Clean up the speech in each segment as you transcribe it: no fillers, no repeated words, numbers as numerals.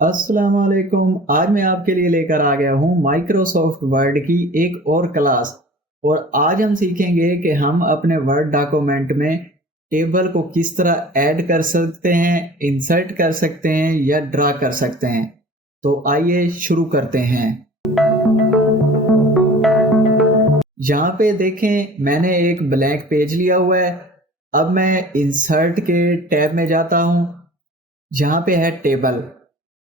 अस्सलाम वालेकुम। आज मैं आपके लिए लेकर आ गया हूँ माइक्रोसॉफ्ट वर्ड की एक और क्लास। और आज हम सीखेंगे कि हम अपने वर्ड डॉक्यूमेंट में टेबल को किस तरह ऐड कर सकते हैं, इंसर्ट कर सकते हैं या ड्रा कर सकते हैं। तो आइए शुरू करते हैं। यहाँ पे देखें, मैंने एक ब्लैंक पेज लिया हुआ है। अब मैं इंसर्ट के टैब में जाता हूँ, जहाँ पे है टेबल।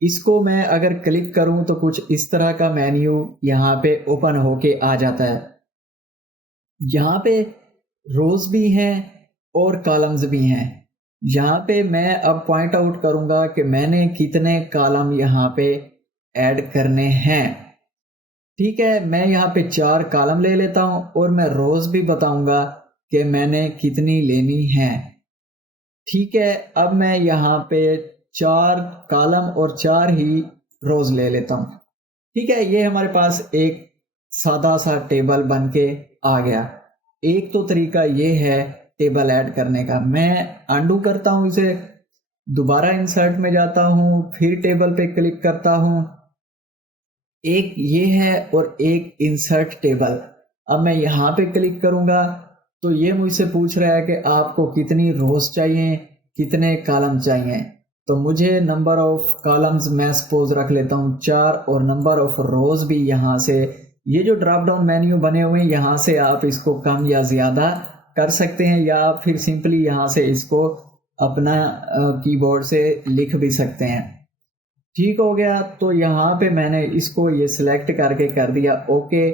इसको मैं अगर क्लिक करूं तो कुछ इस तरह का मेन्यू यहाँ पे ओपन होके आ जाता है। यहाँ पे रोज भी हैं और कॉलम्स भी हैं। यहाँ पे मैं अब पॉइंट आउट करूंगा कि मैंने कितने कॉलम यहाँ पे ऐड करने हैं। ठीक है, मैं यहाँ पे 4 कॉलम ले लेता हूँ और मैं रोज भी बताऊंगा कि मैंने कितनी लेनी है। ठीक है, अब मैं यहाँ पे 4 कॉलम और 4 ही रोज ले लेता हूँ। ठीक है, ये हमारे पास एक सादा सा टेबल बन के आ गया। एक तो तरीका ये है टेबल ऐड करने का। मैं अंडू करता हूँ इसे, दोबारा इंसर्ट में जाता हूँ, फिर टेबल पे क्लिक करता हूँ। एक ये है और एक इंसर्ट टेबल। अब मैं यहाँ पे क्लिक करूंगा तो ये मुझसे पूछ रहा है कि आपको कितनी रोज चाहिए, कितने कॉलम चाहिए। तो मुझे नंबर ऑफ कॉलम्स मैं सपोज रख लेता हूँ 4 और नंबर ऑफ रोज भी यहाँ से, ये जो ड्रॉप डाउन मेन्यू बने हुए हैं यहाँ से आप इसको कम या ज़्यादा कर सकते हैं, या फिर सिंपली यहाँ से इसको अपना कीबोर्ड से लिख भी सकते हैं। ठीक हो गया, तो यहाँ पे मैंने इसको ये सिलेक्ट करके कर दिया ओके,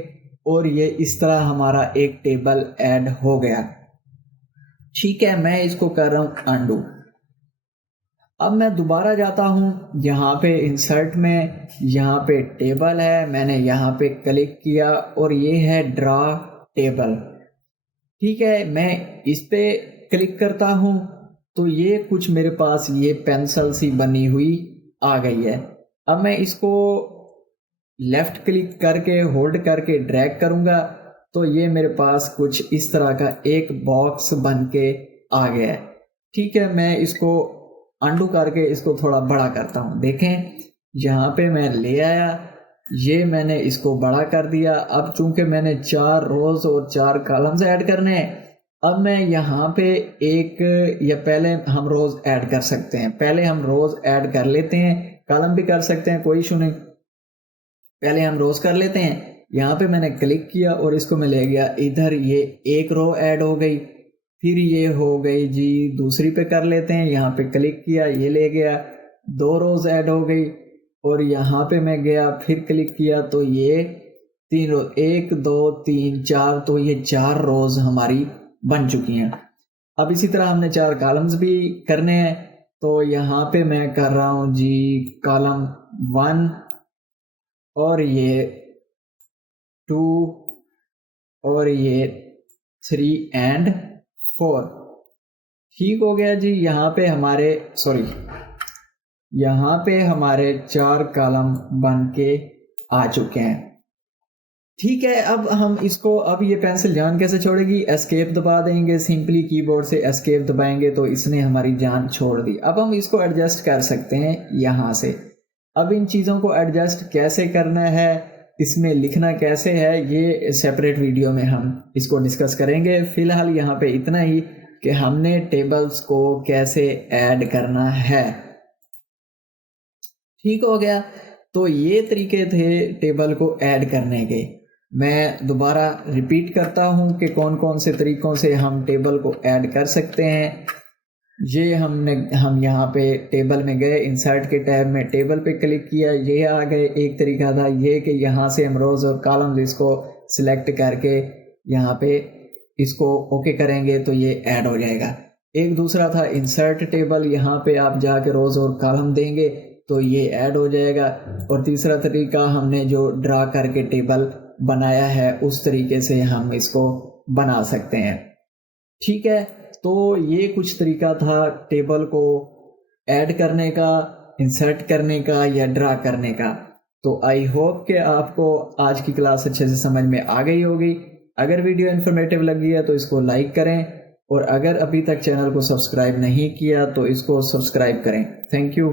और ये इस तरह हमारा एक टेबल ऐड हो गया। ठीक है, मैं इसको कर रहा हूँ अंडू। अब मैं दोबारा जाता हूँ यहाँ पे इंसर्ट में, यहाँ पे टेबल है, मैंने यहाँ पे क्लिक किया और ये है ड्रा टेबल। ठीक है, मैं इस पे क्लिक करता हूँ तो ये कुछ मेरे पास ये पेंसिल सी बनी हुई आ गई है। अब मैं इसको लेफ्ट क्लिक करके होल्ड करके ड्रैग करूंगा तो ये मेरे पास कुछ इस तरह का एक बॉक्स बन के आ गया है। ठीक है, मैं इसको अंडू करके इसको थोड़ा बड़ा करता हूँ। देखें, यहाँ पे मैं ले आया, ये मैंने इसको बड़ा कर दिया। अब चूंकि मैंने 4 रोज और 4 कॉलम्स ऐड करने हैं, अब मैं यहाँ पे एक, या पहले हम रोज ऐड कर सकते हैं, पहले हम रोज ऐड कर लेते हैं, कॉलम भी कर सकते हैं, कोई इशू नहीं। पहले हम रोज कर लेते हैं। यहाँ पे मैंने क्लिक किया और इसको मैं ले गया इधर, ये एक रो ऐड हो गई। फिर ये हो गई जी, दूसरी पे कर लेते हैं, यहाँ पे क्लिक किया, ये ले गया, 2 रोज ऐड हो गई। और यहाँ पे मैं गया, फिर क्लिक किया तो ये 3 रोज, 1 2 3 4, तो ये 4 रोज हमारी बन चुकी हैं। अब इसी तरह हमने 4 कॉलम्स भी करने हैं, तो यहाँ पे मैं कर रहा हूँ जी कॉलम 1 और ये 2 और ये 3 एंड 4। ठीक हो गया जी। यहाँ पे हमारे यहाँ पे हमारे 4 कॉलम बन के आ चुके हैं। ठीक है, अब हम इसको, अब ये पेंसिल जान कैसे छोड़ेगी, एस्केप दबा देंगे, सिंपली कीबोर्ड से एस्केप दबाएंगे तो इसने हमारी जान छोड़ दी। अब हम इसको एडजस्ट कर सकते हैं यहाँ से। अब इन चीज़ों को एडजस्ट कैसे करना है, इसमें लिखना कैसे है, ये सेपरेट वीडियो में हम इसको डिस्कस करेंगे। फिलहाल यहाँ पे इतना ही कि हमने टेबल्स को कैसे ऐड करना है। ठीक हो गया, तो ये तरीके थे टेबल को ऐड करने के। मैं दोबारा रिपीट करता हूँ कि कौन कौन से तरीकों से हम टेबल को ऐड कर सकते हैं। ये हम यहाँ पे टेबल में गए, इंसर्ट के टैब में टेबल पे क्लिक किया, ये आ गए। एक तरीका था ये कि यहाँ से हम रोज और कॉलम्स इसको सिलेक्ट करके यहाँ पे इसको ओके करेंगे तो ये ऐड हो जाएगा। एक दूसरा था इंसर्ट टेबल, यहाँ पे आप जाके रोज और कॉलम देंगे तो ये ऐड हो जाएगा। और तीसरा तरीका हमने जो ड्रा करके टेबल बनाया है उस तरीके से हम इसको बना सकते हैं। ठीक है, तो ये कुछ तरीका था टेबल को ऐड करने का, इंसर्ट करने का या ड्रा करने का। तो आई होप कि आपको आज की क्लास अच्छे से समझ में आ गई होगी। अगर वीडियो इन्फॉर्मेटिव लगी है तो इसको लाइक करें, और अगर अभी तक चैनल को सब्सक्राइब नहीं किया तो इसको सब्सक्राइब करें। Thank you.